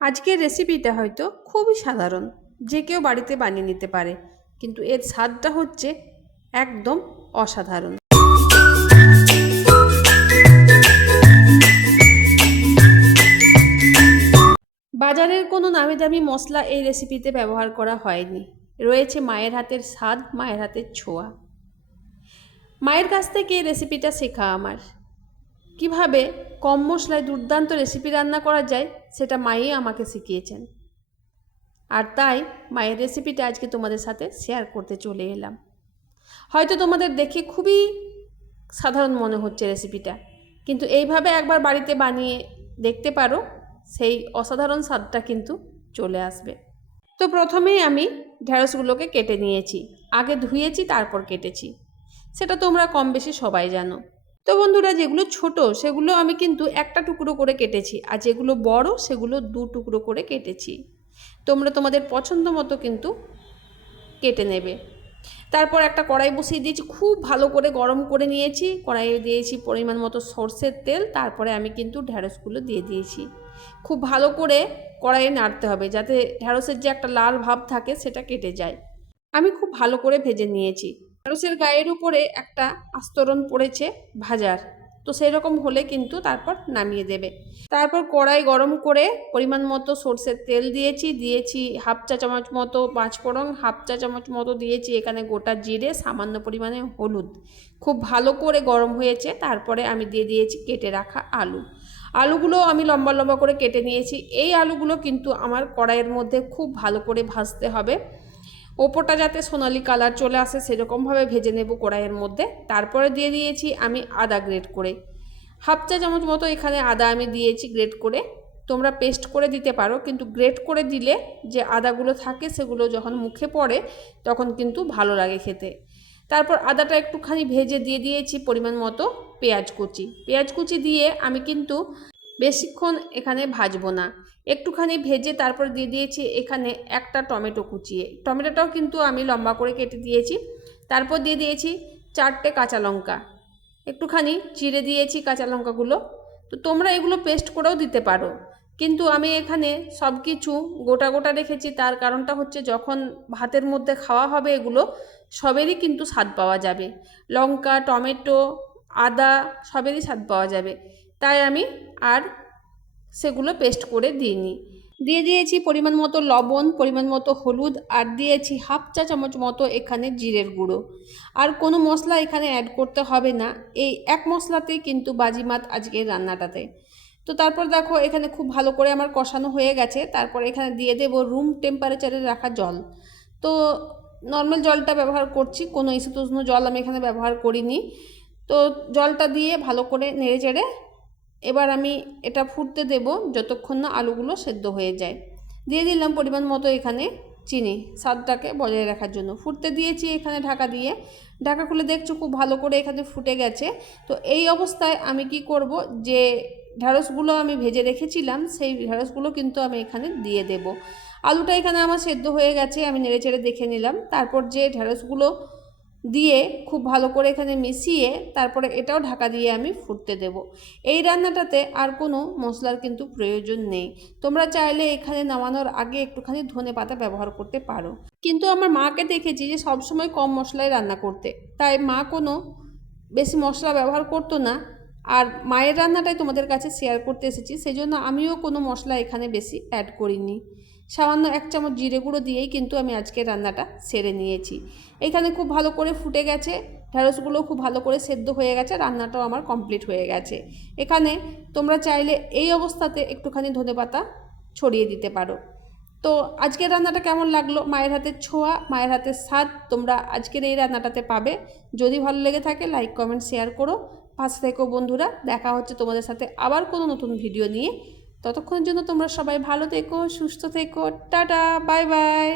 আজকের রেসিপিটা হয়তো খুবই সাধারণ, যে কেউ বাড়িতে বানিয়ে নিতে পারে, কিন্তু এর স্বাদটা হচ্ছে একদম অসাধারণ। বাজারের কোনো নামি দামি মশলা এই রেসিপিতে ব্যবহার করা হয়নি। রয়েছে মায়ের হাতের স্বাদ, মায়ের হাতের ছোঁয়া। মায়ের কাছ থেকে এই রেসিপিটা শেখা আমার। কিভাবে কম মশলায় দুর্দান্ত রেসিপি রান্না করা যায় সেটা মাই আমাকে শিখিয়েছেন। আর তাই মায়ের রেসিপিটা আজকে তোমাদের সাথে শেয়ার করতে চলে এলাম। হয়তো তোমাদের দেখে খুবই সাধারণ মনে হচ্ছে রেসিপিটা, কিন্তু এইভাবে একবার বাড়িতে বানিয়ে দেখতে পারো, সেই অসাধারণ স্বাদটা কিন্তু চলে আসবে। তো প্রথমেই আমি ঢেঁড়সগুলোকে কেটে নিয়েছি। আগে ধুয়েছি, তারপর কেটেছি। সেটা তোমরা কম বেশি সবাই জানো। তো বন্ধুরা, যেগুলো ছোট সেগুলো আমি কিন্তু একটা টুকরো করে কেটেছি, আর যেগুলো বড় সেগুলো দু টুকরো করে কেটেছি। তোমরা তোমাদের পছন্দ মতো কিন্তু কেটে নেবে। তারপর একটা কড়াই বসিয়ে দিয়েছি, খুব ভালো করে গরম করে নিয়েছি। কড়াইয়ে দিয়েছি পরিমাণ মতো সরষের তেল। তারপরে আমি কিন্তু ঢেঁড়সগুলো দিয়ে দিয়েছি। খুব ভালো করে কড়াইয়ে নাড়তে হবে, যাতে ঢেঁড়সের যে একটা লাল ভাব থাকে সেটা কেটে যায়। আমি খুব ভালো করে ভেজে নিয়েছি। ঢেঁড়সের গায়ের উপরে একটা আস্তরণ পড়েছে ভাজার, তো সেই রকম হলে কিন্তু তারপর নামিয়ে দেবে। তারপর কড়াই গরম করে পরিমাণ মতো সরষের তেল দিয়েছি হাফ চা চামচ মতো পাঁচফোড়ন, হাফ চা চামচ মতো দিয়েছি এখানে গোটা জিরে, সামান্য পরিমাণে হলুদ। খুব ভালো করে গরম হয়েছে। তারপরে আমি দিয়ে দিয়েছি কেটে রাখা আলুগুলো আমি লম্বা লম্বা করে কেটে নিয়েছি। এই আলুগুলো কিন্তু আমার কড়াইয়ের মধ্যে খুব ভালো করে ভাজতে হবে। ওপরটা যাতে সোনালি কালার চলে আসে সেরকমভাবে ভেজে নেব কড়াইয়ের মধ্যে। তারপরে দিয়ে দিয়েছি আমি আদা গ্রেট করে, হাফ চা চামচ মতো এখানে আদা আমি দিয়েছি গ্রেট করে। তোমরা পেস্ট করে দিতে পারো, কিন্তু গ্রেট করে দিলে যে আদাগুলো থাকে সেগুলো যখন মুখে পড়ে তখন কিন্তু ভালো লাগে খেতে। তারপর আদাটা একটুখানি ভেজে দিয়ে দিয়েছি পরিমাণ মতো পেঁয়াজ কুচি দিয়ে আমি কিন্তু বেশিক্ষণ এখানে ভাজবো না। একটুখানি ভেজে তারপর দিয়ে দিয়েছি এখানে একটা টমেটো কুচিয়ে। টমেটোটাও কিন্তু আমি লম্বা করে কেটে দিয়েছি। তারপর দিয়ে দিয়েছি 4টে কাঁচা লঙ্কা, একটুখানি চিড়ে দিয়েছি কাঁচা লঙ্কাগুলো। তো তোমরা এগুলো পেস্ট করেও দিতে পারো, কিন্তু আমি এখানে সব কিছু গোটা গোটা রেখেছি। তার কারণটা হচ্ছে যখন ভাতের মধ্যে খাওয়া হবে এগুলো সবেরই কিন্তু স্বাদ পাওয়া যাবে। লঙ্কা, টমেটো, আদা সবেরই স্বাদ পাওয়া যাবে, তাই আমি আর সেগুলো পেস্ট করে দিইনি। দিয়ে দিয়েছি পরিমাণ মতো লবণ, পরিমাণ মতো হলুদ, আর দিয়েছি হাফ চা চামচ মতো এখানে জিরের গুঁড়ো। আর কোনো মশলা এখানে অ্যাড করতে হবে না, এই এক মশলাতেই কিন্তু বাজিমাত আজকের রান্নাটাতে। তো তারপর দেখো এখানে খুব ভালো করে আমার কষানো হয়ে গেছে। তারপর এখানে দিয়ে দেব রুম টেম্পারেচারে রাখা জল। তো নর্মাল জলটা ব্যবহার করছি, কোনো ইসুতুষ্ণ জল আমি এখানে ব্যবহার করিনি। তো জলটা দিয়ে ভালো করে নেড়ে চেড়ে এবার আমি এটা ফুটতে দেব যতক্ষণ না আলুগুলো সেদ্ধ হয়ে যায়। দিয়ে দিলাম পরিমাণ মতো এখানে চিনি, স্বাদটাকে বজায় রাখার জন্য। ফুটতে দিয়েছি এখানে ঢাকা দিয়ে। ঢাকা খুলে দেখছো খুব ভালো করে এখানে ফুটে গেছে। তো এই অবস্থায় আমি কি করব, যে ঢেঁড়সগুলো আমি ভেজে রেখেছিলাম সেই ঢেঁড়সগুলো কিন্তু আমি এখানে দিয়ে দেব। আলুটা এখানে আমার সেদ্ধ হয়ে গেছে, আমি নেড়ে চেড়ে দেখে নিলাম। তারপর যে ঢেঁড়সগুলো দিয়ে খুব ভালো করে এখানে মিশিয়ে তারপরে এটাও ঢাকা দিয়ে আমি ফুটতে দেব। এই রান্নাটাতে আর কোনো মশলার কিন্তু প্রয়োজন নেই। তোমরা চাইলে এখানে নামানোর আগে একটুখানি ধনেপাতা ব্যবহার করতে পারো, কিন্তু আমার মাকে দেখেছি যে সবসময় কম মশলায় রান্না করতে, তাই মা কোনো বেশি মশলা ব্যবহার করতো না। আর মায়ের রান্নাটাই তোমাদের কাছে শেয়ার করতে এসেছি, সেই জন্য আমিও কোনো মশলা এখানে বেশি অ্যাড করিনি। সামান্য 1 চামচ জিরে গুঁড়ো দিয়েই কিন্তু আমি আজকে রান্নাটা সেরে নিয়েছি। এখানে খুব ভালো করে ফুটে গেছে, ঢেঁড়সগুলো খুব ভালো করে সেদ্ধ হয়ে গেছে, রান্নাটাও আমার কমপ্লিট হয়ে গেছে। এখানে তোমরা চাইলে এই অবস্থাতে একটুখানি ধনেপাতা ছড়িয়ে দিতে পারো। তো আজকের রান্নাটা কেমন লাগলো, মায়ের হাতের ছোঁয়া, মায়ের হাতের স্বাদ তোমরা আজকের এই রান্নাটাতে পাবে। যদি ভালো লেগে থাকে লাইক, কমেন্ট, শেয়ার করো। পাশে থেকো বন্ধুরা। দেখা হচ্ছে তোমাদের সাথে আবার কোনো নতুন ভিডিও নিয়ে। ততক্ষণের জন্য তোমরা সবাই ভালো থেকো, সুস্থ থেকো। Tata, bye bye.